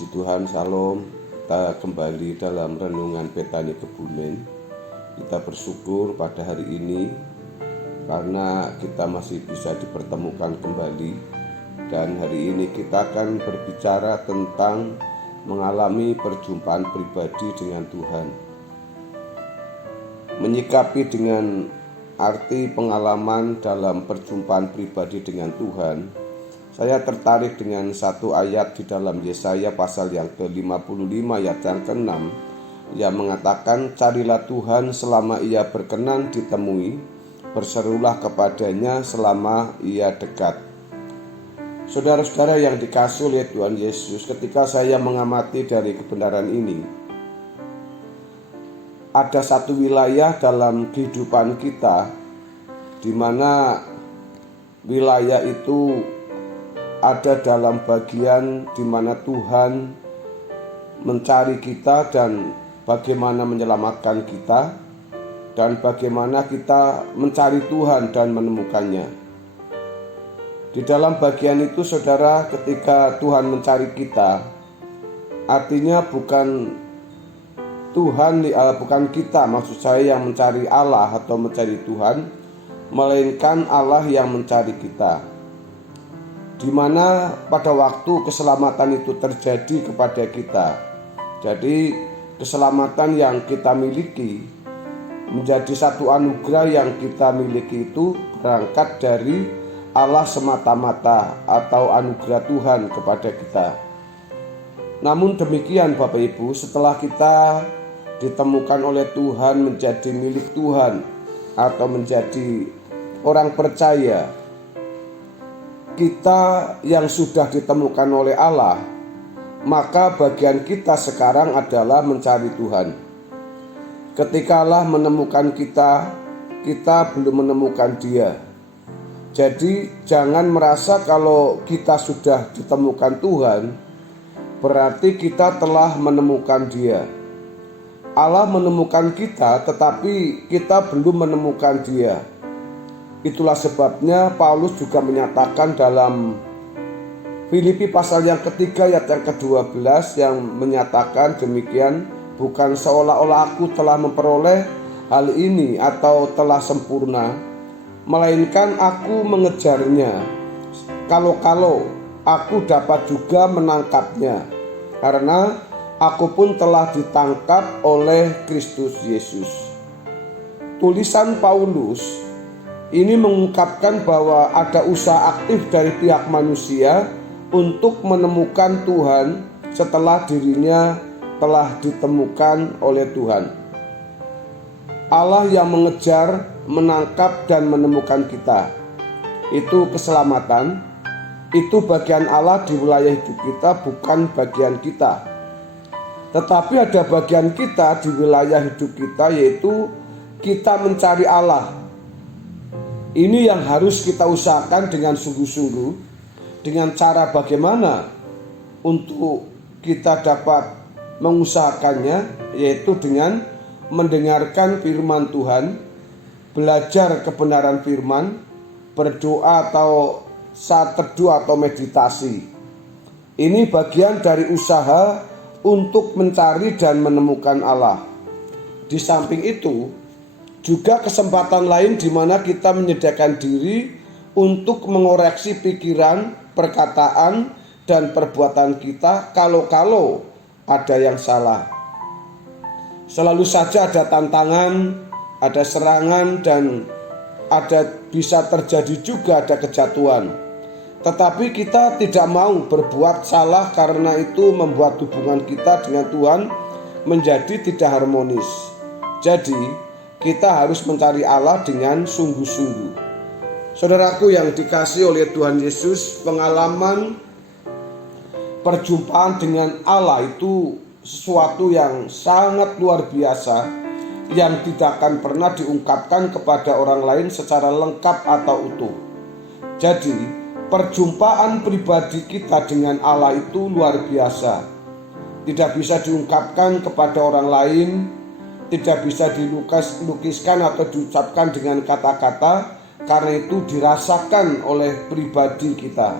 Puji Tuhan, Salam. Kita kembali dalam renungan Betani Kebumen. Kita bersyukur pada hari ini karena kita masih bisa dipertemukan kembali. Dan hari ini kita akan berbicara tentang mengalami perjumpaan pribadi dengan Tuhan. Menyikapi dengan arti pengalaman dalam perjumpaan pribadi dengan Tuhan, saya tertarik dengan satu ayat di dalam Yesaya pasal yang ke-55 ayat yang ke-6 yang mengatakan, "Carilah Tuhan selama ia berkenan ditemui, berserulah kepadanya selama ia dekat." Saudara-saudara yang dikasihi oleh Tuhan Yesus, ketika saya mengamati dari kebenaran ini, ada satu wilayah dalam kehidupan kita di mana wilayah itu ada dalam bagian di mana Tuhan mencari kita dan bagaimana menyelamatkan kita, dan bagaimana kita mencari Tuhan dan menemukannya. Di dalam bagian itu, saudara, ketika Tuhan mencari kita, artinya bukan kita, maksud saya, yang mencari Allah atau mencari Tuhan, melainkan Allah yang mencari kita. Di mana pada waktu keselamatan itu terjadi kepada kita. Jadi keselamatan yang kita miliki menjadi satu anugerah yang kita miliki itu berangkat dari Allah semata-mata atau anugerah Tuhan kepada kita. Namun demikian Bapak Ibu, setelah kita ditemukan oleh Tuhan menjadi milik Tuhan atau menjadi orang percaya, kita yang sudah ditemukan oleh Allah, maka bagian kita sekarang adalah mencari Tuhan. Ketika Allah menemukan kita, kita belum menemukan Dia. Jadi jangan merasa kalau kita sudah ditemukan Tuhan, berarti kita telah menemukan Dia. Allah menemukan kita, tetapi kita belum menemukan Dia. Itulah sebabnya Paulus juga menyatakan dalam Filipi pasal yang ketiga ayat yang ke-12 yang menyatakan demikian, "Bukan seolah-olah aku telah memperoleh hal ini atau telah sempurna, melainkan aku mengejarnya, kalau aku dapat juga menangkapnya, karena aku pun telah ditangkap oleh Kristus Yesus." Tulisan Paulus ini mengungkapkan bahwa ada usaha aktif dari pihak manusia untuk menemukan Tuhan setelah dirinya telah ditemukan oleh Tuhan. Allah yang mengejar, menangkap, dan menemukan kita. Itu keselamatan, itu bagian Allah di wilayah hidup kita, bukan bagian kita. Tetapi ada bagian kita di wilayah hidup kita, yaitu kita mencari Allah. Ini yang harus kita usahakan dengan sungguh-sungguh, dengan cara bagaimana untuk kita dapat mengusahakannya, yaitu dengan mendengarkan firman Tuhan, belajar kebenaran firman, berdoa atau saat teduh atau meditasi. Ini bagian dari usaha untuk mencari dan menemukan Allah. Di samping itu, juga kesempatan lain di mana kita menyediakan diri untuk mengoreksi pikiran, perkataan, dan perbuatan kita kalau ada yang salah. Selalu saja ada tantangan, ada serangan, dan bisa terjadi juga ada kejatuhan. Tetapi kita tidak mau berbuat salah karena itu membuat hubungan kita dengan Tuhan menjadi tidak harmonis. Jadi kita harus mencari Allah dengan sungguh-sungguh. Saudaraku yang dikasihi oleh Tuhan Yesus, pengalaman perjumpaan dengan Allah itu sesuatu yang sangat luar biasa, yang tidak akan pernah diungkapkan kepada orang lain secara lengkap atau utuh. Jadi perjumpaan pribadi kita dengan Allah itu luar biasa, tidak bisa diungkapkan kepada orang lain, tidak bisa dilukiskan atau diucapkan dengan kata-kata, karena itu dirasakan oleh pribadi kita.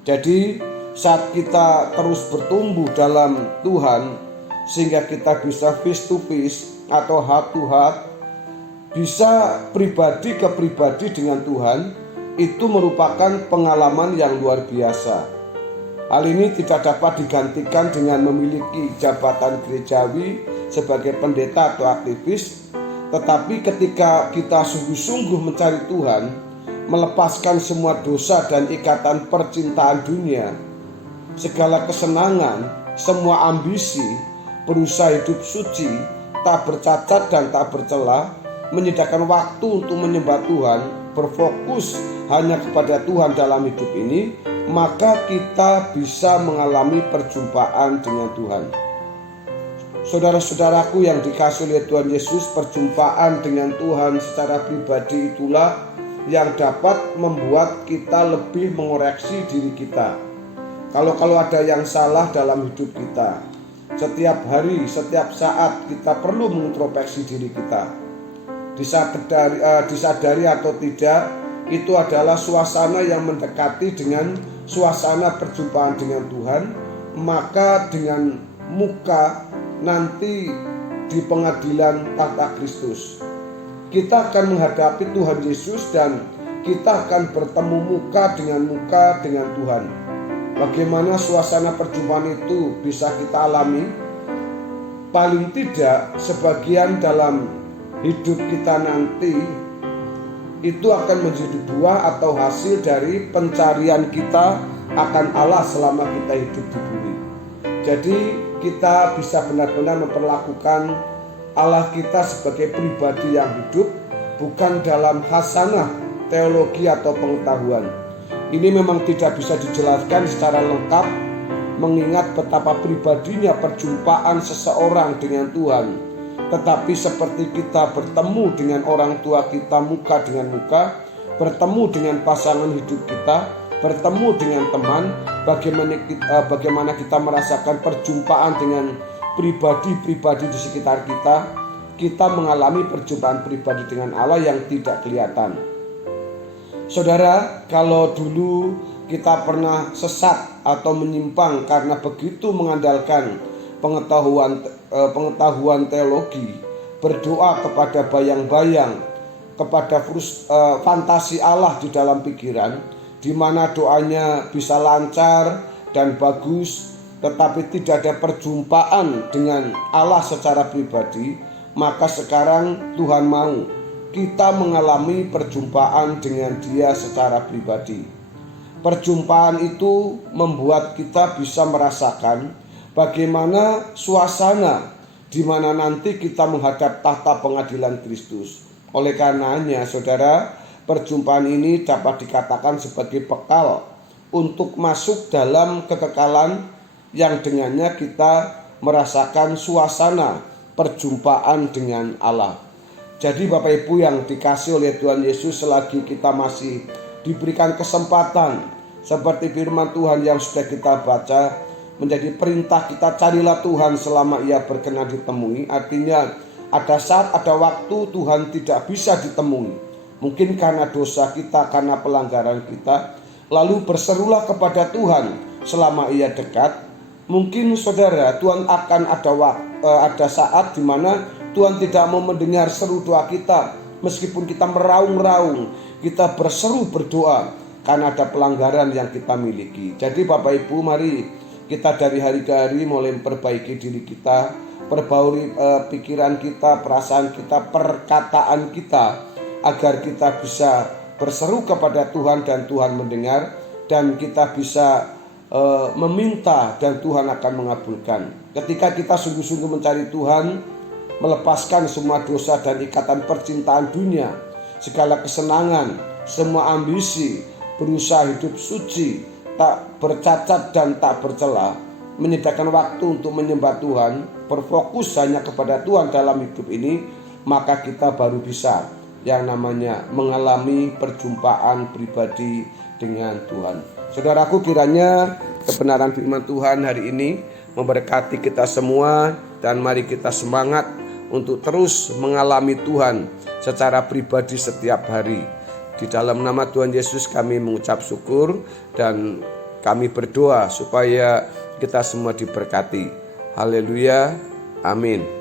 Jadi saat kita terus bertumbuh dalam Tuhan, sehingga kita bisa face to face atau heart to heart, bisa pribadi ke pribadi dengan Tuhan, itu merupakan pengalaman yang luar biasa. Hal ini tidak dapat digantikan dengan memiliki jabatan gerejawi sebagai pendeta atau aktivis, tetapi ketika kita sungguh-sungguh mencari Tuhan, melepaskan semua dosa dan ikatan percintaan dunia, segala kesenangan, semua ambisi, berusaha hidup suci, tak bercacat dan tak bercela, menyediakan waktu untuk menyembah Tuhan, berfokus hanya kepada Tuhan dalam hidup ini, maka kita bisa mengalami perjumpaan dengan Tuhan. Saudara-saudaraku yang dikasihi oleh Tuhan Yesus, perjumpaan dengan Tuhan secara pribadi itulah yang dapat membuat kita lebih mengoreksi diri kita. Kalau ada yang salah dalam hidup kita, setiap hari, setiap saat kita perlu mengintrospeksi diri kita. Disadari atau tidak, itu adalah suasana yang mendekati dengan suasana perjumpaan dengan Tuhan. Maka dengan muka nanti di pengadilan tahta Kristus, kita akan menghadapi Tuhan Yesus dan kita akan bertemu muka dengan Tuhan. Bagaimana suasana perjumpaan itu bisa kita alami? Paling tidak sebagian dalam hidup kita nanti itu akan menjadi buah atau hasil dari pencarian kita akan Allah selama kita hidup di bumi. Jadi kita bisa benar-benar memperlakukan Allah kita sebagai pribadi yang hidup, bukan dalam hasanah teologi atau pengetahuan. Ini memang tidak bisa dijelaskan secara lengkap, mengingat betapa pribadinya perjumpaan seseorang dengan Tuhan. Tetapi seperti kita bertemu dengan orang tua kita muka dengan muka, bertemu dengan pasangan hidup kita, bertemu dengan teman, bagaimana kita merasakan perjumpaan dengan pribadi-pribadi di sekitar kita, kita mengalami perjumpaan pribadi dengan Allah yang tidak kelihatan. Saudara, kalau dulu kita pernah sesat atau menyimpang karena begitu mengandalkan pengetahuan teologi, berdoa kepada bayang-bayang, kepada fantasi Allah di dalam pikiran, di mana doanya bisa lancar dan bagus, tetapi tidak ada perjumpaan dengan Allah secara pribadi, maka sekarang Tuhan mau kita mengalami perjumpaan dengan Dia secara pribadi. Perjumpaan itu membuat kita bisa merasakan bagaimana suasana di mana nanti kita menghadap tahta pengadilan Kristus. Oleh karenanya, saudara, perjumpaan ini dapat dikatakan sebagai bekal untuk masuk dalam kekekalan yang dengannya kita merasakan suasana perjumpaan dengan Allah. Jadi Bapak Ibu yang dikasihi oleh Tuhan Yesus, selagi kita masih diberikan kesempatan seperti firman Tuhan yang sudah kita baca, menjadi perintah kita, carilah Tuhan selama Ia berkenan ditemui. Artinya ada saat, ada waktu Tuhan tidak bisa ditemui, mungkin karena dosa kita, karena pelanggaran kita. Lalu berserulah kepada Tuhan selama Ia dekat. Mungkin saudara, Tuhan akan ada saat di mana Tuhan tidak mau mendengar seru doa kita, meskipun kita meraung-raung, kita berseru berdoa karena ada pelanggaran yang kita miliki. Jadi Bapak Ibu, mari kita dari hari ke hari mulai memperbaiki diri kita, perbaharui pikiran kita, perasaan kita, perkataan kita, agar kita bisa berseru kepada Tuhan dan Tuhan mendengar, dan kita bisa meminta dan Tuhan akan mengabulkan. Ketika kita sungguh-sungguh mencari Tuhan, melepaskan semua dosa dan ikatan percintaan dunia, segala kesenangan, semua ambisi, berusaha hidup suci, tak bercacat dan tak bercela, menyediakan waktu untuk menyembah Tuhan, berfokus hanya kepada Tuhan dalam hidup ini, maka kita baru bisa yang namanya mengalami perjumpaan pribadi dengan Tuhan. Saudaraku, kiranya kebenaran firman Tuhan hari ini memberkati kita semua, dan mari kita semangat untuk terus mengalami Tuhan secara pribadi setiap hari. Di dalam nama Tuhan Yesus kami mengucap syukur, dan Kami berdoa supaya kita semua diberkati. Haleluya. Amin.